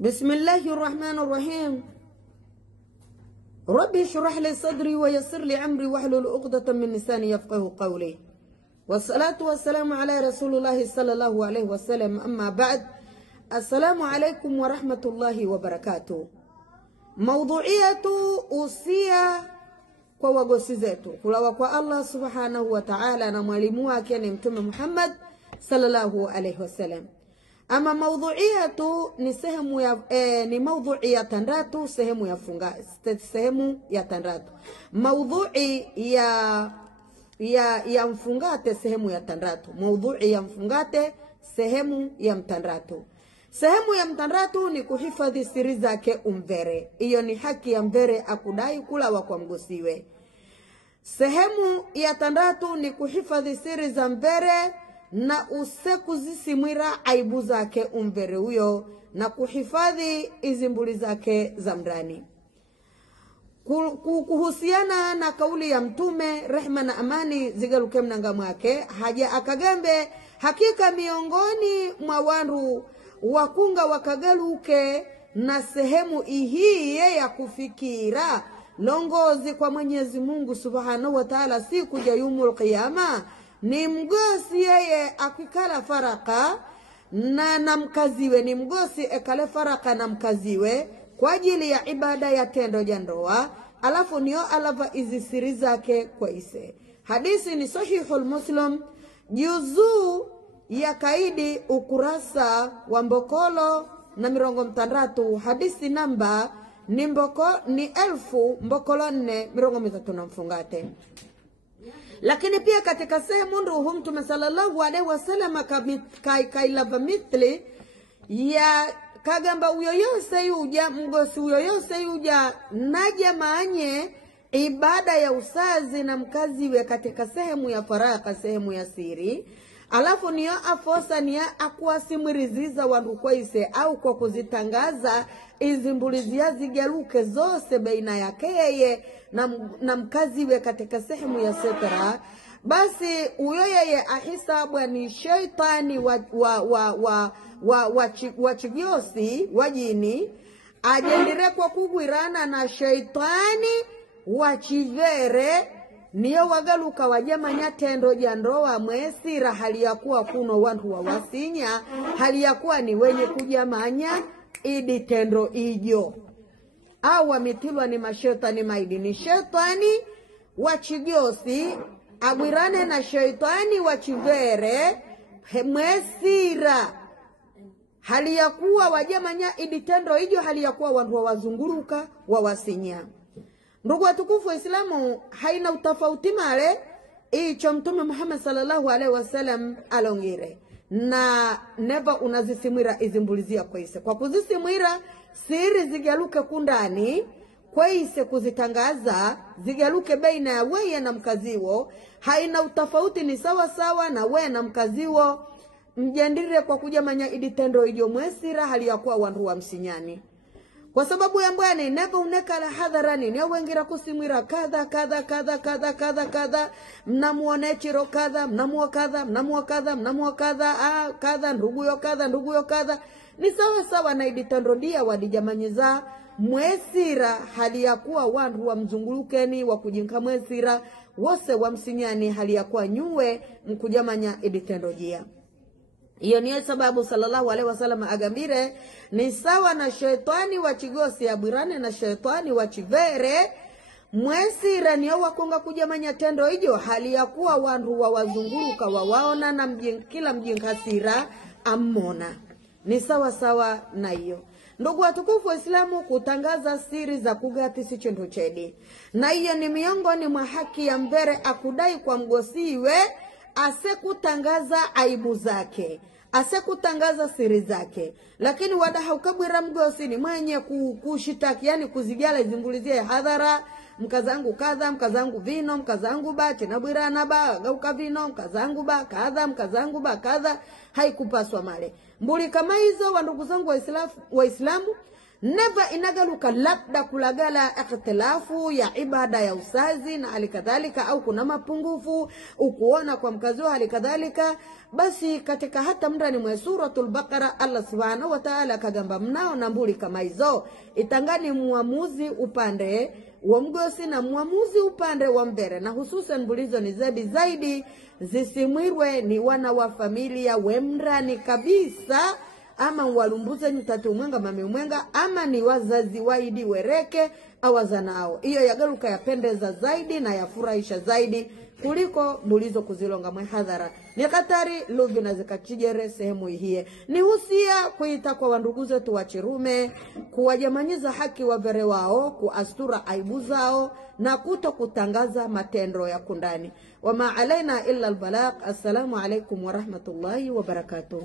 بسم الله الرحمن الرحيم. ربي اشرح لي صدري ويسر لي امري واحلل عقدة من لساني يفقهوا قولي. والصلاة والسلام على رسول الله صلى الله عليه وسلم. اما بعد، السلام عليكم ورحمة الله وبركاته. موضوعية usia kwa wagosi zetu, kulawa kwa Allah subhanahu wa ta'ala na mwalimu wake ni Mtume Muhammad sallallahu alaihi wasallam. Ama maudhuiyatu ni sehemu ya ni maudhui ya tandatu, sehemu ya tandatu. Maudhui ya mfungate, sehemu ya tandatu. Maudhui ya mfungate, sehemu ya mtandatu. Sehemu ya mtandatu ni kuhifadhi siri zake umvere. Iyo ni haki ya mvere akudai kulawa kwa mgosiwe. Sehemu ya tandatu ni kuhifadhi siri za mvere na usekuzisimwira aibu zake umvere huyo, na kuhifadhi izimbuli zake za mrani. Kuhusiana na kauli ya Mtume, rehma na amani zigaluke mnanga mwake, haja akagambe hakika miongoni mwa wandu wakunga wakagaluke na sehemu hii ya kufikira longozi kwa Mwenyezi Mungu subhanahu wa ta'ala siku ya yaumul qiyama, ni mgosi yeye akikala faraka na mkaziwe, ni mgosi ekale faraka na mkaziwe kwa ajili ya ibada ya tendo jandoa, alafu niyo alava izi siri zake kwa ise. Hadisi ni Sahihul Muslim, juzu ya kaidi ukurasa wa mbokolo na mirongo mtandatu. Hadisi namba ni 1000 na mfungate. Lakini pia katika sehemu nduhu Mtume sallallahu alaihi wasallam kailava mitli ya kagamba uyoyose yuja mgosi uyoyose yuja naja maanye ibada ya usazi na mkaziwe katika sehemu ya faraka, sehemu ya siri, alafu niyo afosa niya akuwasimwiriziza wandu kwa ise au kwa kuzitangaza izimbulizia zigaluke zose baina yake yeye na mkaziwe katika sehemu ya setra, basi uyo yeye ahisabu ni shaitani wa chigiosi wajini, ajendire kwa kugwirana na shaitani wa chivere, niyo wagaluka wajamanya tendo jandoa mwesira, hali ya kuwa kuno wantu wa wasinya, hali ya kuwa ni wenye kujamanya idi tendo ijo. Awa mitilwa ni mashetani maidi, ni shetani wachigiosi agwirane na shetani wachivere mwesira, hali ya kuwa wajamanya idi tendo ijo, hali ya kuwa wantu wa wazunguruka wa wasinya. Ndugu watukufu wa Islamu, haina utafauti male icho Mtume Muhammad sallallahu alaihi wasallam alongire, na neva unazisimwira izimbulizia kwa ise. Kwa kuzisimwira siri zigaluke kundani kwa ise, kuzitangaza zigaluke baina ya weye na mkaziwo, haina utafauti, ni sawa sawa na weye na mkaziwo mjandire kwa kujamanya iditendo ijo mwesira, hali ya kuwa wandu wa msinyani. Kwa sababu ya mbwani neva unekala hadharani niyo wengira kusimwira kadha kadha kadha kadha kadha kadha, mnamuone chiro kadha, mnamuo kadha, mnamuo kadha, mnamuo kadha, kadha ndugu yo kadha, ndugu yo kadha, ni sawa sawa na iditendo dia wadijamanyiza mwesira, hali ya kuwa wandu wa mzungulukeni wa kujinka mwesira wose wa msinyani, hali ya kuwa nyue mkujamanya iditendo dia. Iyo niyo sababu sallallahu alaihi wasallam agambire ni sawa na shetani wachigosi abirane na shetani wachivere mwesira, niyo wakonga kujamanya tendo ijo, hali ya kuwa wandu wa wazunguruka wawaona na kila mjinkasira amona. Ni sawa sawa na iyo. Ndugu watukufu wa Islamu, kutangaza siri za kugati si chintu chedi, na iyo ni miongoni mwa haki ya mvere akudai kwa mgosiwe, ase kutangaza aibu zake, ase kutangaza siri zake. Lakini wada haukabwira mgosi ni mwenye kushitaki, yani kuzigala izimbulizie hadhara, mkazangu kadha, mkazangu vino, mkazangu ba chenabwira na ba gauka vino, mkazangu ba kadha, mkazangu ba kadha, haikupaswa male. Mbuli kama hizo wa ndugu zangu wa Islamu neva inagaluka labda kulagala ikhtilafu ya ibada ya usazi na alikadhalika, au kuna mapungufu ukuona kwa mkazi wa alikadhalika, basi katika hata mndani mwa suratul Baqara Allah subhanahu wa ta'ala kagamba mnao na mbuli kama hizo itangani muamuzi upande wa mgosi na muamuzi upande wa mbere, na hususan bulizo ni zaidi zisimwirwe ni wana wa familia wemrani kabisa, ama walumbuze nyutatu mwenga mami mwenga, ama ni wazazi waidi wereke awazanao. Iyo yagaluka yapendeza zaidi na yafurahisha zaidi kuliko bulizo kuzilonga mhadhara. Ni katari lugi na zikachijere sehemu ihie. Ni husia kuita kwa wanduguze tuwachirume, kuwajamanyiza haki wa vere wao, kuastura aibu zao, na kuto kutangaza matendo ya kundani. Wama alaina illa albalagh. Assalamu alaikum wa rahmatullahi wa barakatuh.